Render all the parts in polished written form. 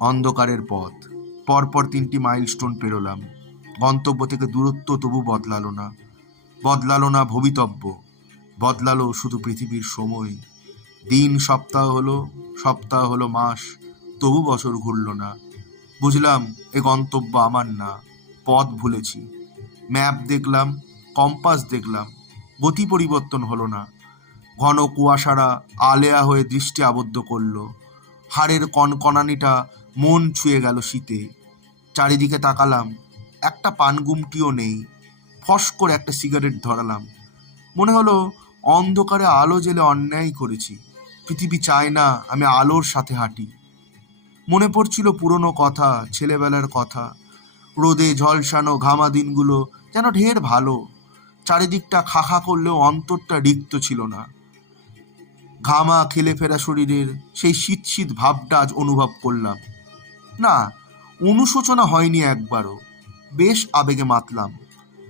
অন্ধকারের পথ। পরপর 3টি মাইলস্টোন পেরোলাম। গন্তব্য থেকে দূরত্ব তবু বদলালো না। বদলালো না ভবিতব্য, বদলালো শুধু পৃথিবীর সময়। দিন সপ্তাহ হলো মাস, তবু বছর ঘুরল না। বুঝলাম এ গন্তব্য আমার না, পথ ভুলেছি। ম্যাপ দেখলাম, কম্পাস দেখলাম, গতি পরিবর্তন হলো না। ঘন কুয়াশারা আলেয়া হয়ে দৃষ্টি আবদ্ধ করল। হাড়ের কনকনানিটা মন ছুঁয়ে গেল শীতে। চারিদিকে তাকালাম, একটা পানগুমটিও নেই। ফস করে একটা সিগারেট ধরালাম। মনে হলো অন্ধকারে আলো জেলে অন্যায় করেছি। পৃথিবী চায় না আমি আলোর সাথে হাঁটি। মনে পড়ছিল পুরনো কথা, ছেলেবেলার কথা। রোদে ঝলসানো ঘামা দিনগুলো যেন ঢের ভালো। চারিদিকটা খাখা করলেও অন্তরটা রিক্ত ছিল না। ঘামা খেলে ফেরা শরীরের সেই শীত শীত ভাবটা আজ অনুভব করলাম। না, অনুশোচনা হয়নি একবারও। বেশ আবেগে মাতলাম,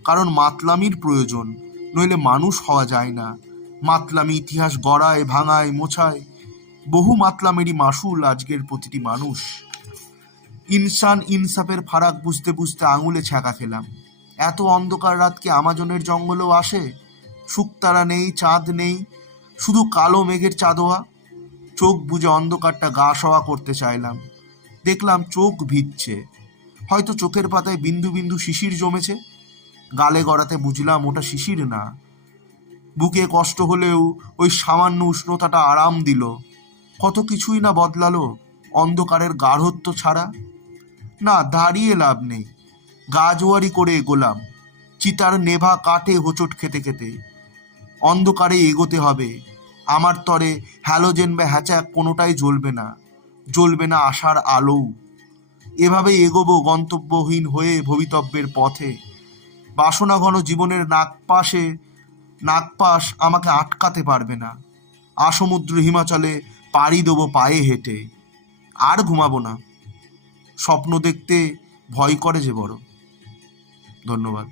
কারণ মাতলামির প্রয়োজন, নইলে মানুষ হওয়া যায় না। মাতলামি ইতিহাস গড়ায়, ভাঙায়, মোছায়। বহু মাতলামেরই মাসুল আজকের প্রতিটি মানুষ। ইনসান ইনসাফের ফারাক বুঝতে বুঝতে আঙুলে ছ্যাঁকা খেলাম। এত অন্ধকার রাত কি আমাজনের জঙ্গলেও আসে? শুকতারা নেই, চাঁদ নেই, শুধু কালো মেঘের চাঁদোয়া। চোখ বুজে অন্ধকারটা গা সওয়া করতে চাইলাম। দেখলাম চোখ ভিজছে। হয়তো চোখের পাতায় বিন্দু বিন্দু শিশির জমেছে। গালে গড়াতে বুঝলাম ওটা শিশির না। বুকে কষ্ট হলেও ওই সামান্য উষ্ণতাটা আরাম দিল। কত কিছুই না বদলালো অন্ধকারের গাঢ়ত্ব ছাড়া। না, দাঁড়িয়ে লাভ নেই। গা জোয়ারি করে এগোলাম, চিতার নেভা কাঠে হোঁচট খেতে খেতে। অন্ধকারে এগোতে হবে। আমার তরে হ্যালোজেন বা হ্যাচাক কোনোটাই জ্বলবে না, জ্বলবে না আশার আলোও। এভাবে এগোবো গন্তব্যহীন হয়ে ভবিতব্যের পথে। বাসনা ঘন জীবনের নাগপাশ আমাকে আটকাতে পারবে না। আসমুদ্র হিমাচলে পাড়ি দেবো পায়ে হেঁটে। আর ঘুমাবো না। স্বপ্ন দেখতে ভয় করে যে বড়। ধন্যবাদ।